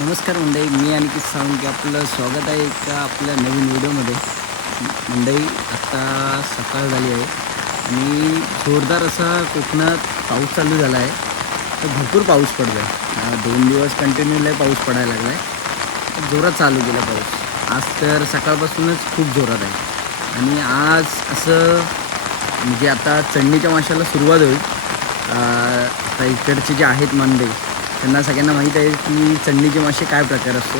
नमस्कार मंडई मी आणखी सावंत आपलं स्वागत आहे एका आपल्या नवीन व्हिडिओमध्ये. मंडई आत्ता सकाळ झाली आहे आणि जोरदार असा कोकणात पाऊस चालू झाला आहे. तर भरपूर पाऊस पडतो आहे दोन दिवस कंटिन्यूला पाऊस पडायला लागला आहे जोरात चालू केला पाऊस. आज तर सकाळपासूनच खूप जोरात आहे. आणि आज असं म्हणजे आता चढणीच्या माशाला सुरुवात होईल. आता इकडचे जे आहेत मांडे त्यांना सगळ्यांना माहीत आहे की चढणीचे मासे काय प्रकार असतो.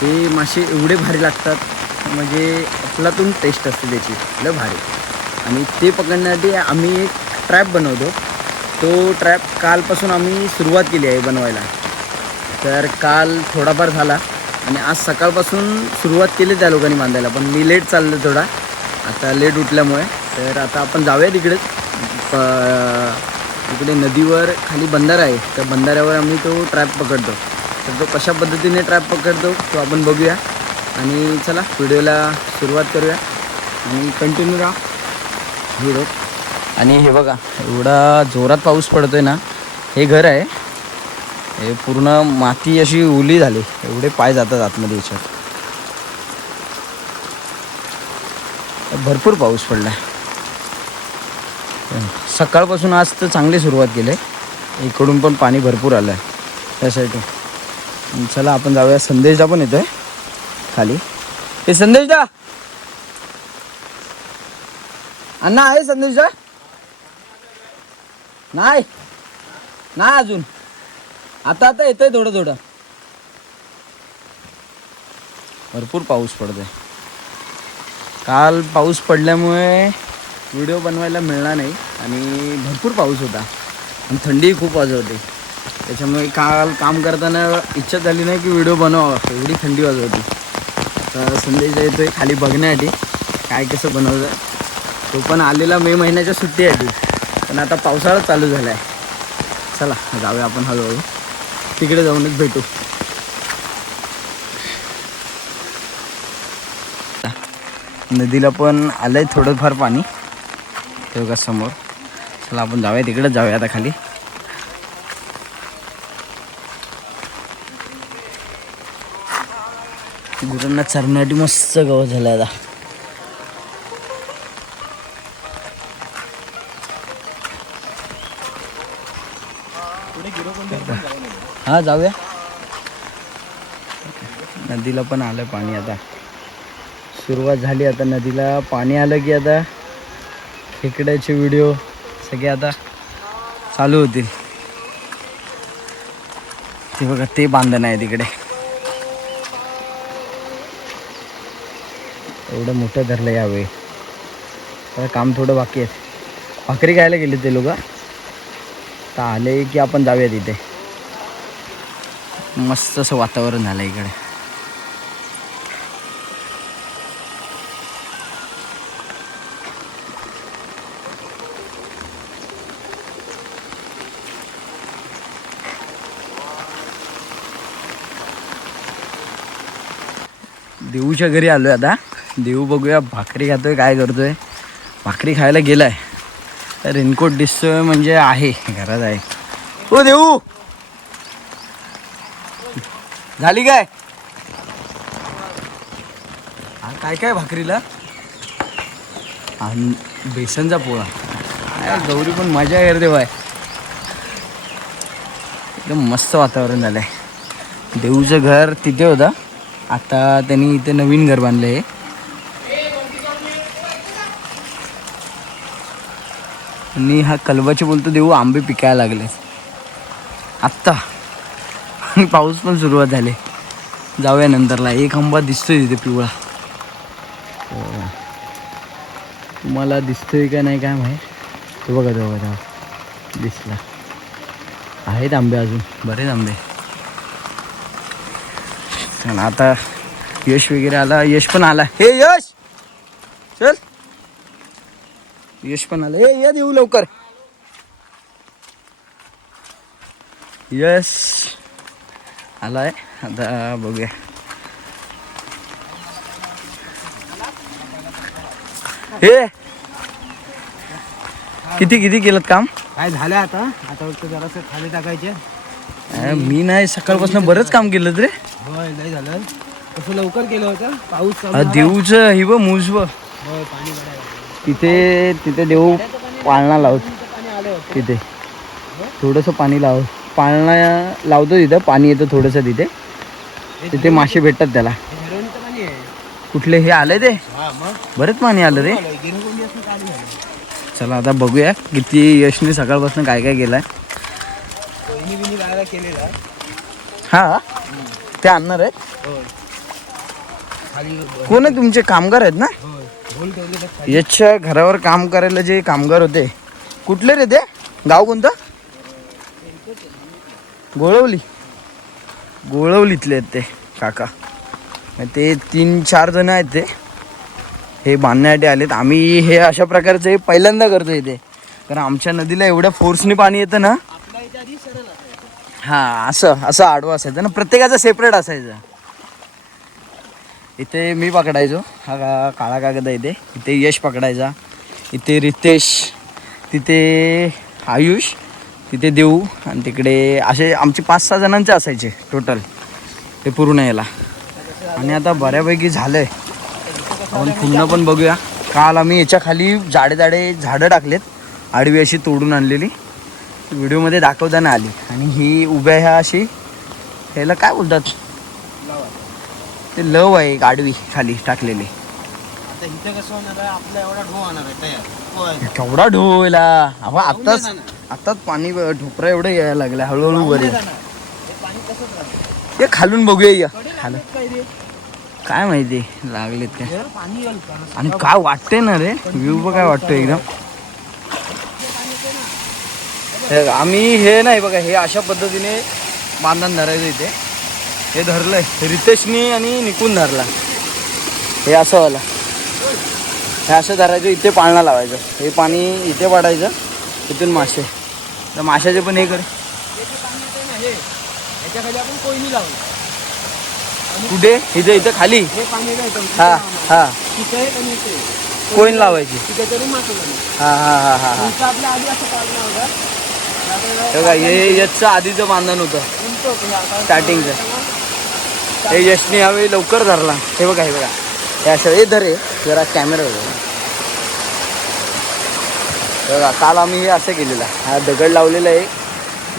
ते मासे एवढे भारी लागतात म्हणजे आपलातून टेस्ट असते त्याची. लय भारी. आणि ते पकडण्यासाठी आम्ही एक ट्रॅप बनवतो. तो ट्रॅप कालपासून आम्ही सुरुवात केली आहे बनवायला. तर काल थोडाफार झाला आणि आज सकाळपासून सुरुवात केली त्या लोकांनी बांधायला. पण मी लेट चाललो थोडा. आता लेट उठल्यामुळे. तर आता आपण जाऊया तिकडेच प इकडे नदीवर खाली बंधारा आहे. त्या बंधाऱ्यावर आम्ही तो ट्रॅप पकडतो. तर तो कशा पद्धतीने ट्रॅप पकडतो तो आपण बघूया. आणि चला व्हिडिओला सुरुवात करूया. आणि कंटिन्यू राहा. व्हिडिओ आणि हे बघा एवढा जोरात पाऊस पडतो आहे ना हे घर आहे. हे पूर्ण माती अशी ओली झाली. एवढे पाय जातात आतमध्ये याच्यात. भरपूर पाऊस पडला आहे सकाळपासून आज तर चांगली सुरुवात केली. आहे इकडून पण पाणी भरपूर आलं आहे त्या साईडून चला आपण जाऊया. संदेशदा पण येतोय. खाली. हे संदेशदा! अण्णा आहे संदेशदा? नाही. नाही अजून. आता आता येतोय थोडं थोडं. भरपूर पाऊस पडतोय. काल पाऊस पडल्यामुळे व्हिडिओ बनवायला मिळणार नाही आणि भरपूर पाऊस होता. आणि थंडीही खूप वाजवते त्याच्यामुळे काल काम करताना इच्छा झाली नाही की व्हिडिओ बनवावा. एवढी थंडी वाजवती तर संदेश येतोय खाली बघण्यासाठी काय कसं बनवतं तो पण आलेला मे महिन्याच्या सुट्टीसाठी पण आता पावसाळा चालू झाला आहे चला जाऊया आपण हळूहळू. तिकडे जाऊनच भेटू. नदीला पण आलं आहे थोडंफार पाणी. ते बघा समोर? चला आपण जाऊया तिकडेच जाऊया आता खाली. गुरांना चरण्यासाठी मस्त गवत झालं आता. हा जाऊया. नदीला पण आलं पाणी आता. सुरुवात झाली आता नदीला पाणी आलं की आता खेकड्याचे व्हिडिओ सगळे आता चालू होतील. ते बघा ते बांधणं आहे तिकडे. एवढं मोठं धरलं यावेळी. तर काम थोडं बाकी आहे. भाकरी खायला गेले ते लोक. तर आले की आपण जाऊया तिथे. मस्त असं वातावरण झालं इकडे. देऊच्या घरी आलोय आता. देऊ बघूया भाकरी खातोय काय करतोय. भाकरी खायला गेलाय. रेनकोट दिसतोय म्हणजे आहे घरात आहे. हो देऊ! झाली काय? काय काय भाकरीला? आणि बेसनचा पोळा. काय गौरी पण मजा करते बाय एकदम मस्त वातावरण झालंय. देऊचं घर तिथे होतं. आता त्यांनी इथे नवीन घर बांधलं आहे आणि हा कलबाचे बोलतो देऊ आंबे पिकायला लागले. आत्ता. आणि पाऊस पण सुरुवात झाले. जाऊया नंतरला. एक आंबा दिसतोय तिथे पिवळा. हो. तुम्हाला दिसतोय का नाही काय माहीत? तो बघा तो बघा. दिसला. आहेत आंबे अजून. बरेच आंबे. आणि आता यश वगैरे आला. यश पण आला. हे यश! चल. यश पण आला. हे या देऊ लवकर. यश आलाय. आता बघूया. हे! किती किती केलं काम? काय झालं आता? आता जरासं खाली टाकायचे. मी नाही सकाळपासून बरंच काम केलं रे. होय लय झालं. कसं लवकर केलं होतं. पाऊस चालू हा, देऊचं ही होय पाणी पडायला तिथे तिथे देऊ पाळणा लावत पाणी आलं होतं. तिथे. थोडंसं पाणी लाव. पाळणा लावतो तिथं पाणी येतं थोडंसं तिथे. तिथे मासे भेटतात त्याला. पाणी आहे. कुठले हे आले ते? हा मग. बरेच पाणी आलं रे. गिरगुंडी असं पाणी झालं. चला आता बघूया किती यशने सकाळपासून काय काय केलंय. कोयनी बिनी लावायला केलेला हा? ते आणणार आहेत? कोण आहे तुमचे कामगार आहेत ना? याच्या घरावर काम करायला जे कामगार होते कुठले रे ते? गाव कोणतं? गोळवली. गोळवलीतले आहेत ते काका. मग ते तीन चार जण आहेत ते. हे बांधण्यासाठी आलेत. आम्ही हे अशा प्रकारचं हे पहिल्यांदा करतो इथे कारण आमच्या नदीला एवढ्या फोर्सनी पाणी येतं ना आपल्या इथे आधी सरळ असायचं हां असं असं आडवं असायचं ना प्रत्येकाचं सेपरेट असायचं. इथे मी पकडायचो. हा का काळा कागद आहे इथे. इथे यश पकडायचा. इथे रितेश तिथे आयुष तिथे देऊ आणि तिकडे असे आमचे पाच सहा जणांचे असायचे टोटल ते पूर्ण याला. आणि आता बऱ्यापैकी झालं आहे आपण पुन्हा पण बघूया. काल आम्ही याच्या खाली जाडे जाडे झाडं टाकलेत. आडवी अशी तोडून आणलेली. व्हिडिओमध्ये दाखवताना आली. आणि ही उभ्या ह्या अशी ह्याला काय बोलतात? ते लव आहे आडवी खाली टाकलेली. केवढा ढोला अहो आत्ताच आत्ताच पाणी ढोपरा एवढं यायला लागलं हळूहळू वर ये खालून बघूया लागलेत काय माहिती लागलेत काय का? आणि काय वाटते ना रे? व्ह्यू बघ काय वाटतो एकदम. हे आम्ही हे नाही बघा हे अशा पद्धतीने बांधण धरायचं इथे. हे धरलंय. रितेशनी आणि निकून धरला. हे असं वाला. हे असं धरायचं इथे पाळणा लावायचं. हे पाणी इथे पाडायचं तिथून मासे. तर माशाचे पण हे कर. कुठे? इथे इथे खाली. हा हा. कोईन लावायची. हां हां हां हां हा हा हा हा हा. बघा हे याचं आधीचं बांधण होतं. हे. स्टार्टिंगचं हे यशने यावेळी लवकर धरला. हे बघा हे बघा. हे असं हे धरे जरा कॅमेरा बघा. काल आम्ही हे असं केलेलं. हा दगड लावलेला आहे.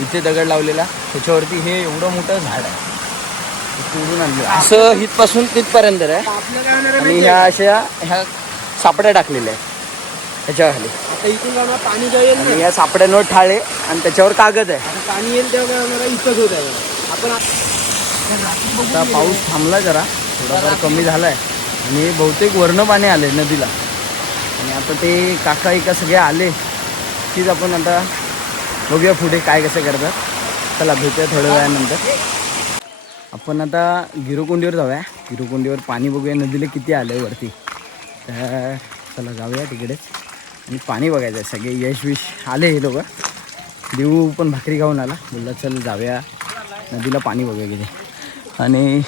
इथे दगड लावलेला. त्याच्यावरती हे एवढं मोठं झाड आहे. तोडून आणलं. असं हितपासून तिथपर्यंत आहे. आणि ह्या? अशा ह्या सापड्या टाकलेल्या आहेत. ह्याच्या खाली आता इथून जाणार पाणी जेव्हा येईल आणि ना या सापड्यांवर ठाळे आणि त्याच्यावर कागद आहे. आता पाणी येईल तेव्हा आहे? इथंच होत आहे. आपण आता पाऊस थांबला जरा. थोडाफार कमी झालाय. आणि बहुतेक वर्ण पाणी आले नदीला. आणि आता ते काका एका सगळे आले. तीच आपण आता बघूया पुढे काय कसं करतात. चला भेटूया थोड्या वेळानंतर. आपण आता गिरोकोंडीवर जाऊया. गिरोकोंडीवर पाणी बघूया. नदीला किती आलं आहे वरती. तर चला जाऊया तिकडे. आणि पाणी बघायचं आहे. सगळे यश विश आले हे लोक देऊ पण भाकरी खाऊन आला. बोलला चल जाऊया. नदीला पाणी बघूया किती. आणि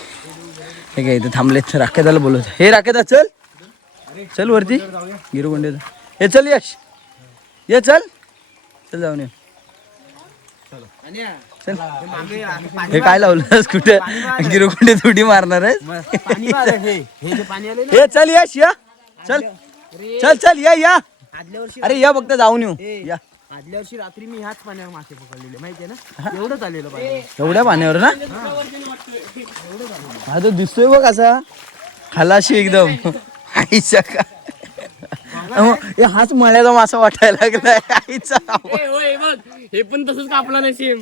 हे काय इथे थांबलेत. राखेदाला बोलत हे राखेदा चल. चल वरती. गिरोकोंडे हे चल यश. ये चल. चल जाऊन ये. चल. हे काय लावलंस कुठे? गिरोकोंडे थोडी मारणार आहे हे चल यश या. चल. चल चल या या. आदल्या वर्षी अरे या फक्त जाऊन येऊ. ए, या. आदल्या वर्षी रात्री मी ह्याच पाण्यावर मासे पकडलेले माहितीये ना? एवढंच आलेलं पाणी. एवढ्या पाण्यावर ना? हा तो दिसतोय बघ असा. खलाशी एकदम. आईचा का? हे हाच मळ्याचा मासा वाटायला लागलाय. आईचा. हे पण तसंच कापला नाही सेम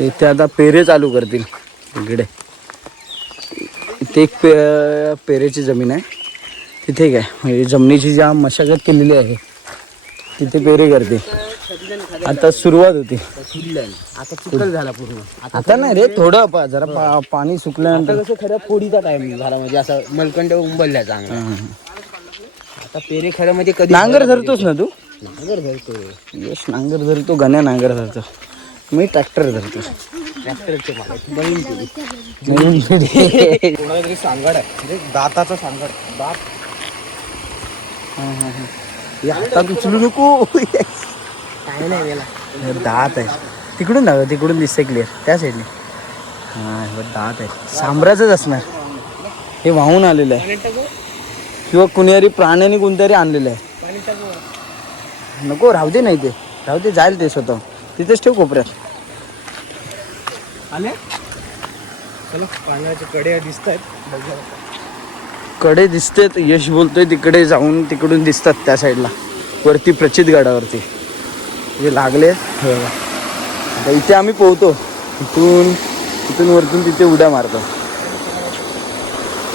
इथे आता पेरे चालू करतील. इकडे. इथे एक पे पेरेची जमीन आहे. तिथे काय? म्हणजे जमिनीची ज्या मशागत केलेली आहे तिथे पेरे करते. आता सुरुवात होती. आता चिखल झाला पूर्ण. आता नाही रे थोडं पा- जरा पा- पाणी सुकल्यानंतर कसं खरं फोडीचा टाइम झाला म्हणजे असं मलकंड उंबलल्या चांगला. आता पेरे खरं म्हणजे कधी नांगर धरतोस ना तू? नांगर धरतो. यश नांगर धरतो गण्या नांगर धरतो. मी ट्रॅक्टर धरतो. ट्रॅक्टरचे मला नवीन पिढी. नवीन पिढी. कोणाला तरी सांगड आहे. म्हणजे दाताचा सांगड. दात हातात उचलू नको. काय नाही गेला दात आहे तिकडून दाखव तिकडून दिसते क्लिअर त्या साईडने हां दात आहे सांबराचंच असणार. हे वाहून आलेलं आहे. किंवा कुणीतरी प्राण्याने कोणतरी आणलेलं आहे. नको राहू दे नाही ते. राहू दे जाईल ते स्वतः. तिथेच ठेव कोपऱ्यात. आले? चलो पाण्याचे कडे दिसत आहेत कडे दिसतेत यश बोलतोय तिकडे जाऊन तिकडून दिसतात त्या साईडला वरती प्रचित गडावरती. जे लागले. आता इथे आम्ही पोहतो. इथून इथून वरतून तिथे उड्या मारतो.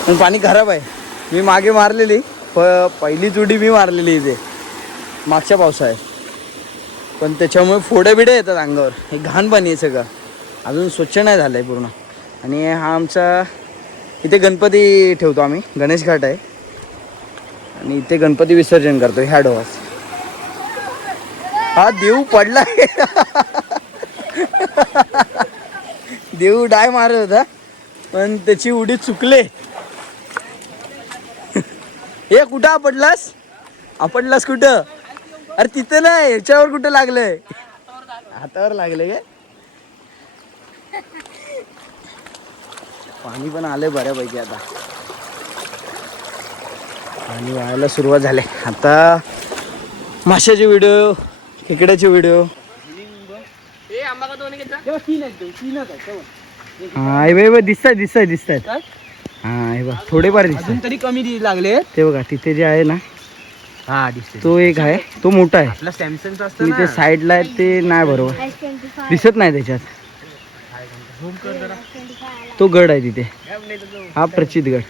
पण पाणी खराब आहे. मी मागे मारलेली प पहिलीच उडी मी मारलेली इथे. मागच्या पावसाळ्यात. पण त्याच्यामुळे फोड्या बिड्या येतात अंगावर. हे घाण पाणी आहे सगळं. अजून स्वच्छ नाही झालं आहे पूर्ण. आणि हा आमचा इथे गणपती ठेवतो आम्ही. गणेश घाट आहे. आणि इथे गणपती विसर्जन करतो. ह्या डोहास हा देव पडला देव डाय मारत होता. पण त्याची उडी चुकले. हे कुठं आपडलास आपडलास कुठं? अरे तिथं नाही ह्याच्यावर कुठं लागलंय? हातावर लागलं गे पाणी पण आलंय बऱ्यापैकी आता. पाणी व्हायला सुरुवात झाली. आता माशाचे व्हिडिओ खेकड्याचे व्हिडिओ हा हे बघ, हे बघ दिसताय दिसताय दिसतायत. हा हे बघ थोडेफार दिसतात तरी कमी लागले. ते बघा तिथे जे आहे ना हा दिसते तो एक आहे तो मोठा आहे. आपला सॅमसंगचा असतं पण ना. इथे साईडला आहे ते नाही बरोबर. दिसत नाही त्याच्यात. तो गड आहे तिथे. हा प्रचित गड.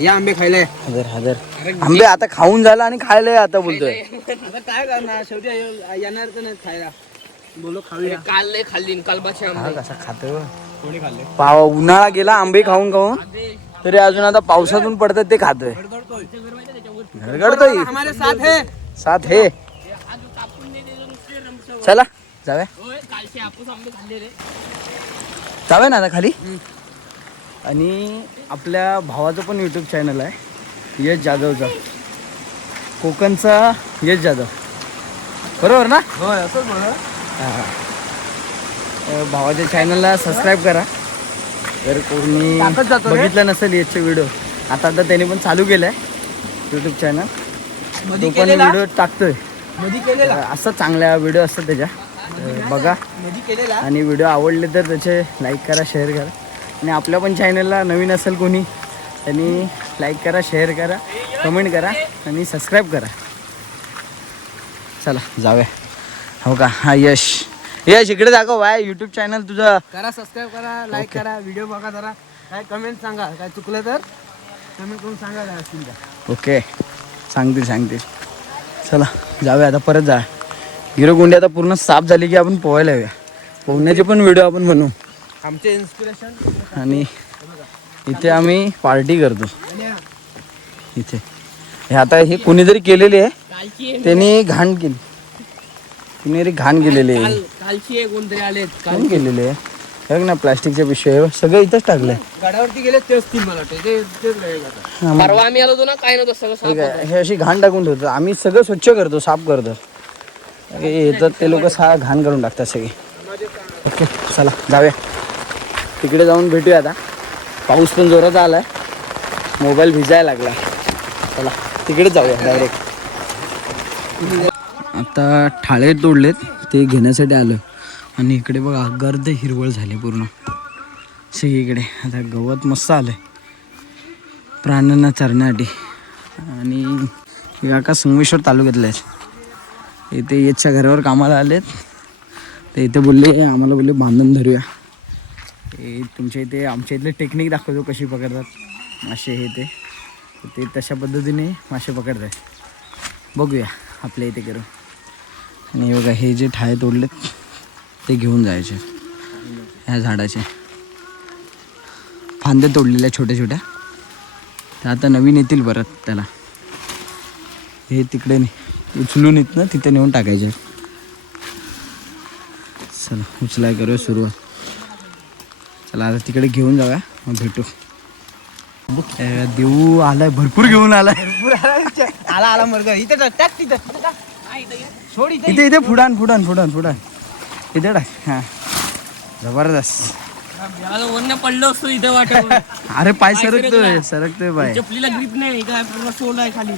या आंबे खायलाय हजर हजर. आंबे आता खाऊन झाला आणि खायला आता बोलतोय. काय करणार? शेवटी येणार तर नाही खायला. बोलो खाऊया. काल खाल्ली कालबाची कसा खातो? पाव उन्हाळा गेला आंबे खाऊन खाऊन. तरी अजून आता पावसातून पडतात ते खातोय. गडगडतोय. साथ है। चला जाऊया। जाऊया ना आता खाली? आणि आपल्या भावाचं पण यूट्यूब चॅनल आहे. यश जाधवचा. कोकणचा यश जाधव. बरोबर ना? होय असंच हा. तर भावाच्या चॅनलला सबस्क्राईब करा. जर कोणी. बघितलं नसेल याचे व्हिडिओ आता आता त्याने पण चालू केलंय यूट्यूब चॅनल मधी तो पण केलेला? व्हिडिओ टाकतोय. मधी केलेला? तर असं चांगल्या व्हिडिओ असतात त्याच्या. तर बघा. मधी केलेला? आणि व्हिडिओ आवडले तर त्याचे लाईक करा शेअर करा. आणि आपल्या पण चॅनलला नवीन असेल कोणी त्यांनी लाईक करा शेअर करा कमेंट करा आणि सबस्क्राईब करा. चला जाऊया. हो का? हा यश. यश इकडे दाखव बाय. यूट्यूब चॅनल तुझं. करा सबस्क्राईब करा लाईक करा व्हिडिओ बघा जरा. काय कमेंट सांगा? काय चुकलं तर? कमेंट करून सांगा काय असतील ओके सांगतील सांगतील चला जाऊया आता परत जा. हिरोगुंडी आता पूर्ण साफ झाली की आपण पोहायला येऊया. पोहण्याचे पण व्हिडिओ आपण बनवू. आमचे इन्स्पिरेशन आणि इथे आम्ही पार्टी करतो. इथे. हे आता हे कोणीतरी केलेली आहे. त्यांनी घाण केली. कुणीतरी घाण केलेली आहे. घाण केलेली आहे? बघ ना प्लास्टिकच्या पिशव्या हे सगळं इथंच टाकलंय. गडावरती गेले तेच तीन मला हा, परवा आम्ही आलो होतो ना काय नव्हतं सगळं हे काय, हे अशी घाण टाकून ठेवतो. आम्ही सगळं स्वच्छ करतो साफ करतो. हे येतात ते लोक सा घाण करून टाकतात सगळे. ओके चला जाऊया. तिकडे जाऊन भेटूया आता. पाऊस पण जोराचा आलाय. मोबाईल भिजायला लागला. चला तिकडे जाऊया डायरेक्ट आता ठाळे तोडलेत ते घेण्यासाठी आलो आणि इकडे बघा गर्द हिरवळ झाली पूर्ण. सगळीकडे. आता गवत मस्त आलंय. प्राण्यांना चरण्यासाठी. आणि काका संगमेश्वर तालुक्यातले आहेत. इथे येतच्या घरावर कामाला आलेत. ते इथे बोलले आम्हाला बोलले बांधून धरूया. ते तुमच्या इथे आमच्या इथले टेक्निक दाखवतो कशी पकडतात. मासे हे ते. ते तशा पद्धतीने मासे पकडतात बघूया आपल्या इथे करून. आणि बघा हे जे ठाय तोडलेत. ते घेऊन जायचे. ह्या झाडाचे. फांदे तोडलेल्या छोट्या छोट्या. त्या आता नवीन येतील परत त्याला. हे तिकडे ने- उचलून येत ना तिथे नेऊन टाकायचे. चला उचलाय करूया सुरुवात. चला आता तिकडे घेऊन जाऊया. मग भेटू. देऊ आलाय भरपूर घेऊन आलाय. आला आला आला मर्ग. इथे टाक तिथं. सोड इथे. इथे इथे फुडान फुडान फुडान फुडान. इथे टाक हा। जबरदस्त। वरनं पडलो असतो इथे वाटत अरे पाय सरकतोय सरकतोय पाय. चपलीला ग्रीप नाही काय पूर्ण सोल आहे खाली.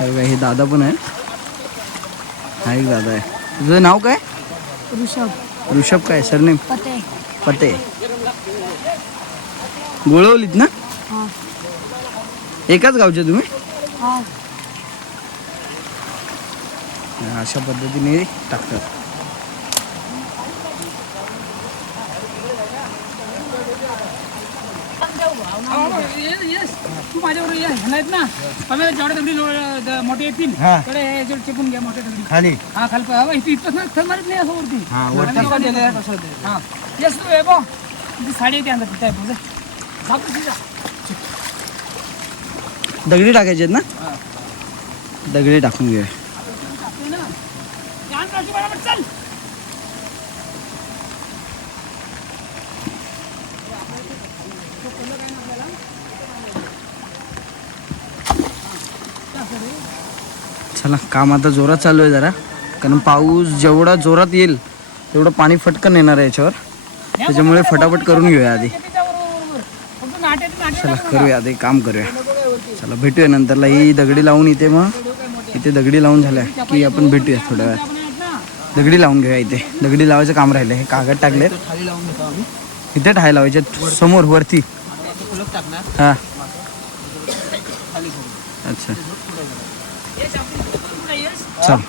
हे दादा पण आहे. हा एक दादा आहे. तुझं नाव काय? ऋषभ. ऋषभ काय? सरनेम? पते. पते. गोळवलीत ना? हा. एकाच गावचे तुम्ही? हा. अशा पद्धतीने टाकतात. तू माझ्याबरोबर ना? आम्ही जेवढ्या दगडी मोठे येतील. हा. चिपून घ्या मोठे दगडी खाली. हा खाली इथं इथं ना थर मारत नाही असं वरती. हा? हा. येस तू बो. साडी येते तिथे. दगडी टाकायचे आहेत ना? दगडी टाकून आण राजू बरोबर, चल. चला काम आता जोरात चालू आहे जरा. कारण पाऊस जेवढा जोरात येईल तेवढं पाणी फटकन येणार आहे याच्यावर. त्याच्यामुळे फटाफट करून घेऊया आधी. चला करूया आधी काम करूया. चला भेटूया नंतरला. ही दगडी लावून इथे मग. इथे दगडी लावून झाल्या की आपण भेटूया थोड्या वेळात. दगडी लावून घेऊया इथे. दगडी लावायचं काम राहिलं हे कागद टाकलेत. खाली लावून घेतो आम्ही. इथे ठाय लावायचे समोर वरती. हा. अच्छा. चल.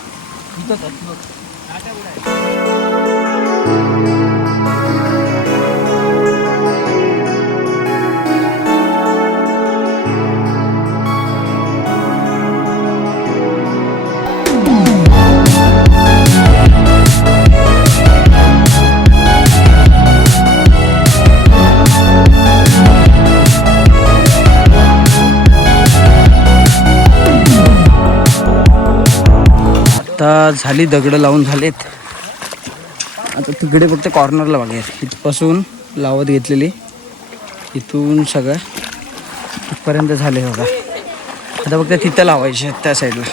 झाली दगडं लावून झालेत. आता तिकडे फक्त कॉर्नरला बघा इथपासून लावत घेतलेली. इथून सगळं इथपर्यंत झाले बघा. आता फक्त तिथं लावायचे आहेत त्या साईडला.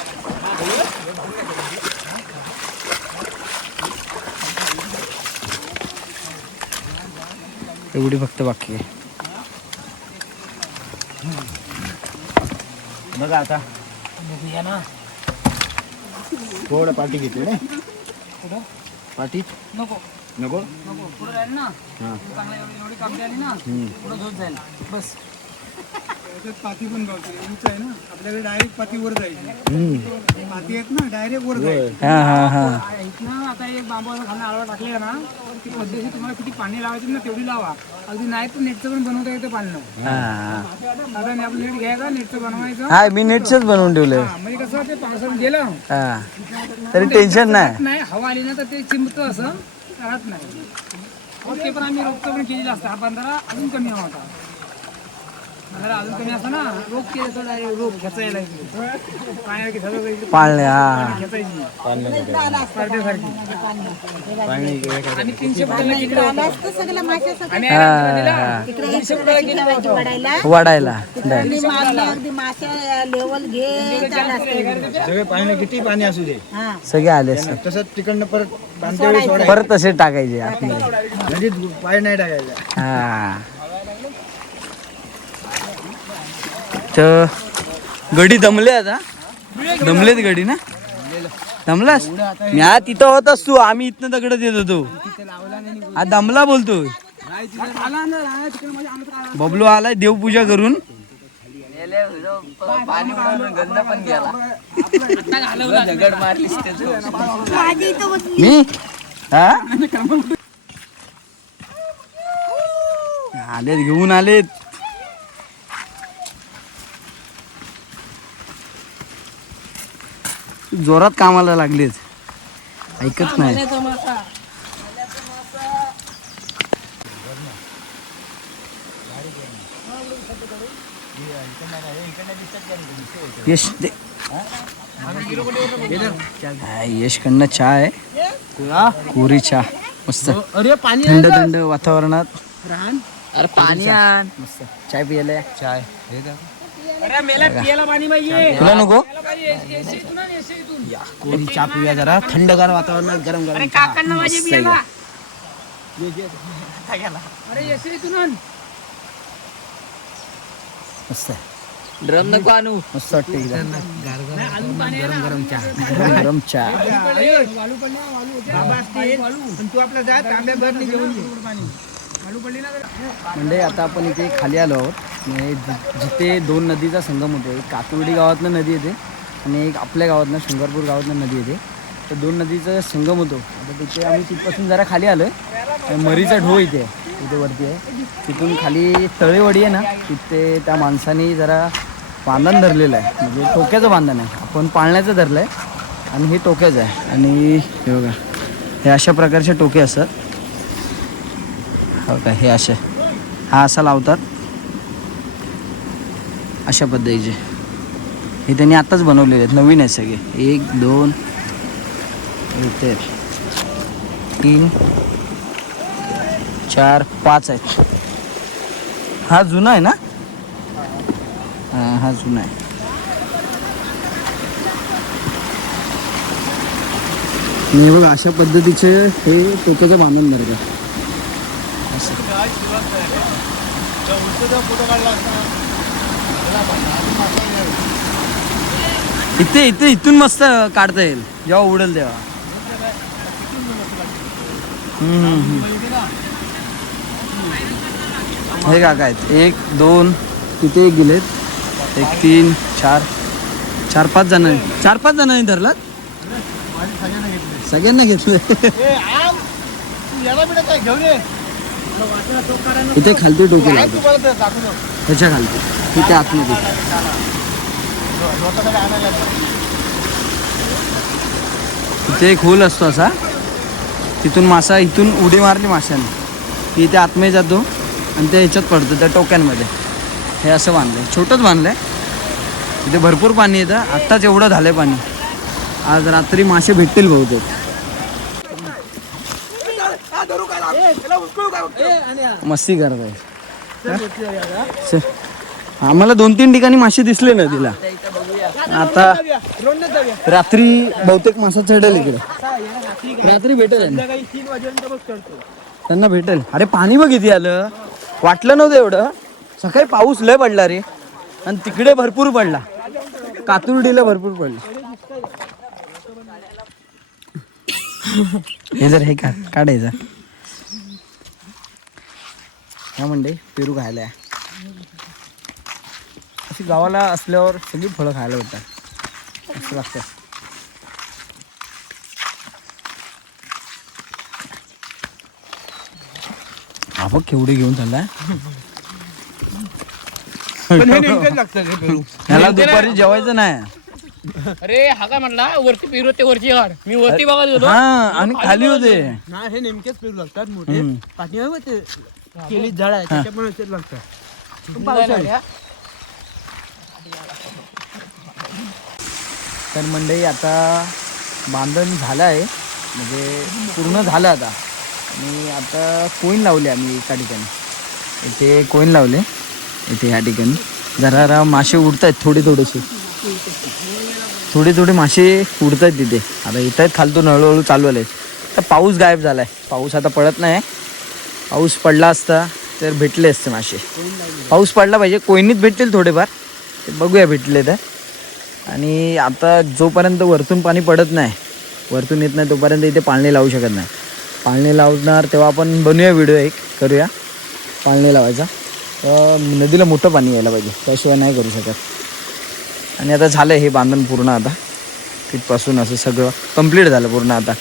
एवढी फक्त बाकी आहे. बघा आता. थोडं पाठी घेते रे. पाठी? नको. नको? नको. पुढे राहील ना. चांगलं एवढी कामटी आली ना पुढे झोप जाईल. बस. पाती पण गावते उंच आहे ना. आपल्याकडे डायरेक्ट पाती वर जायची पाती आहेत ना डायरेक्ट वर जायची हां हां हां. इथनं आता एक बांबूचा खाना आडवा टाकले ना ती पद्धती तुम्हाला किती पाणी लावायची ना तेवढी लावा. अगदी नाही तर नेटचं पण बनवता येतं पाणी. हां आता नाही आपलं नेट घ्यायचं नेटचं बनवायचं. मी नेटचंच बनवून ठेवलंय. हा, म्हणजे कसं ते पावसाळ्यात गेलं. हा. तरी टेन्शन नाही. नाही हवा आली ना तर ते चिमतं असं राहत नाही. ते पण आम्ही रोपचं पण केलेलं असतं हा बंधारा अजून कमी हवा होता. अजून कमी असता ना रोप केलं तर direct रोप खेचायला इकडे. पाण्यासारखी सगळं इकडे पाळले खेचायची स्पर्धेसारखी आणि तीनशे फुटाला किती होतं? आणि तीनशे फुटाला किती होतं? वाढायला. सगळे पाणी किती पाणी असू दे. हा. सगळे आले तसंच तिकडनं परत परत तसे टाकायचे म्हणजे पाय नाही टाकायचा. हा. तर गडी दमले आता. दमलेत गडी ना? दमलास? मी हा तिथं होतास तू आम्ही इथनं दगड देत होतो. हा दमला बोलतोय. बबलू आलाय देवपूजा करून. मी? आलेत घेऊन आलेत. जोरात कामाला लागलेत ऐकत नाही. यश दे. हा, यश कडनं चहा आहे. कोरी चहा. मस्त. अरे पाणी थंड थंड वातावरणात. अरे पाणी आण. मस्त. चाय पियाले चाय अरे मेला पियाला पाणी पाहिजे तुला नको. एसी इथून चहा पिऊया जरा थंडगार वातावरणात गरम गरम चहा. काकांना माझे मस्त आहे. अरे इथून मस्त आहे ड्रम नको आणू मस्त वाटतं एकदम गरम गरम चहा गरम गरम चहा ना, होते. तू आपला जा तांब्या भरणी घेऊन ये पडली ना जरा. म्हणजे आता आपण इथे खाली आलो आहोत म्हणजे जि- जिथे दोन नदीचा संगम होतो एक कातुर्डी गावातनं नदी येते आणि एक आपल्या गावातनं शंकरपूर गावातनं नदी येते तर दोन नदीचा संगम होतो आता तिथे आम्ही तिथपासून जरा खाली आलो आहे मरीचा ढो इथे आहे. इथे वरती आहे. तिथून खाली तळेवडी आहे ना तिथे त्या माणसाने जरा बांधण धरलेलं आहे. म्हणजे टोक्याचं बांधण आहे. आपण पाळण्याचं धरलं आहे आणि हे टोक्याचं आहे. आणि हे बघा हे अशा प्रकारचे टोके असतात. हो का हे असे. हा असा लावतात. अशा पद्धतीचे. हे त्यांनी आत्ताच बनवलेले आहेत. नवीन आहेत सगळे. एक दोन इथे तीन चार पाच आहेत. हा जुना आहे ना? हा हा जुना आहे. हे बघा अशा पद्धतीचे हे टोकाचं बांधून धरतात असं. इथे इथे इथून मस्त काढता येईल. जेव्हा उडेल तेव्हा. हे काका आहेत. एक दोन तिथे गेलेत. एक तीन चार. चार पाच जण चार पाच जणांनी धरलात? सगळ्यांना घेतलं. इथे खालती टोके लावतो. त्याच्या खालती. तिथे आतमध्ये. इथे एक होल असतो असा. तिथून मासा इथून उडी मारली माशाने. की इथे आतमध्ये जातो आणि ते ह्याच्यात पडतो त्या टोक्यांमध्ये. हे असं बांधलंय. छोटंच बांधलंय. इथे भरपूर पाणी येतं. आत्ताच एवढं झालंय पाणी. आज रात्री मासे भेटतील बहुतेक. मस्ती करत आहे आम्हाला दोन तीन ठिकाणी मासे दिसले ना तिला. आता रात्री बहुतेक मासा चढेल इकडे. रात्री भेटेल त्यांना भेटेल. अरे पाणी बघ किती आलं. वाटलं नव्हतं एवढं. सकाळी पाऊस लय पडला रे. आणि तिकडे भरपूर पडला. कातुर्डीला भरपूर पडला. हे जर हे का काढायचं हा म्हणजे पेरू खायला. अशी गावाला असल्यावर सगळी फळं खायला भेटतात. असं लागतं. हा बघ केवढे घेऊन चाललाय. पण हे नेमकंच लागतं रे पेरू. ह्याला दुपारी जेवायचं नाही. अरे हा काय म्हणला? वरती पिरू ते वरची काढ मी वरती बघत गेलो. हा आणि खाली होते. ना हे नेमकेच पेरू लागतात मोठे. पाठीमागे ते केळी झाड आहे त्याच्या पण लागतात तर मंडळी आता बांधण झालं आहे. म्हणजे पूर्ण झालं आता. आणि आता कोईन लावले आम्ही एका ठिकाणी. इथे कोईन लावले. इथे या ठिकाणी. जरा जरा मासे उडत आहेत थोडे थोडेसे थोडे थोडे मासे उडत आहेत तिथे. आता येत आहेत खालतून हळूहळू चालू आले तर पाऊस गायब झाला आहे पाऊस आता पडत नाही. पाऊस पडला असता तर भेटले असते मासे. पाऊस पडला पाहिजे. कोयनीत भेटतील थोडेफार. ते बघूया भेटले तर. आणि आता जोपर्यंत वरतून पाणी पडत नाही वरतून येत नाही तोपर्यंत इथे पाळणे लावू शकत नाही. पाळणे लावणार तेव्हा आपण बनवूया व्हिडिओ एक करूया. पाळणे लावायचा. तर नदीला मोठं पाणी यायला पाहिजे त्याशिवाय नाही करू शकत. आणि आता झालं हे बांधण पूर्ण आता. तिथपासून असं सगळं कंप्लीट झालं पूर्ण आता.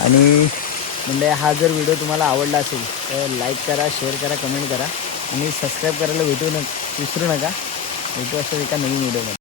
आणि म्हणजे हा जर व्हिडिओ तुम्हाला आवडला असेल तर लाईक करा शेअर करा कमेंट करा. आणि सबस्क्राईब करायला भेटू न विसरू नका. भेटू असं एका नवीन व्हिडिओमध्ये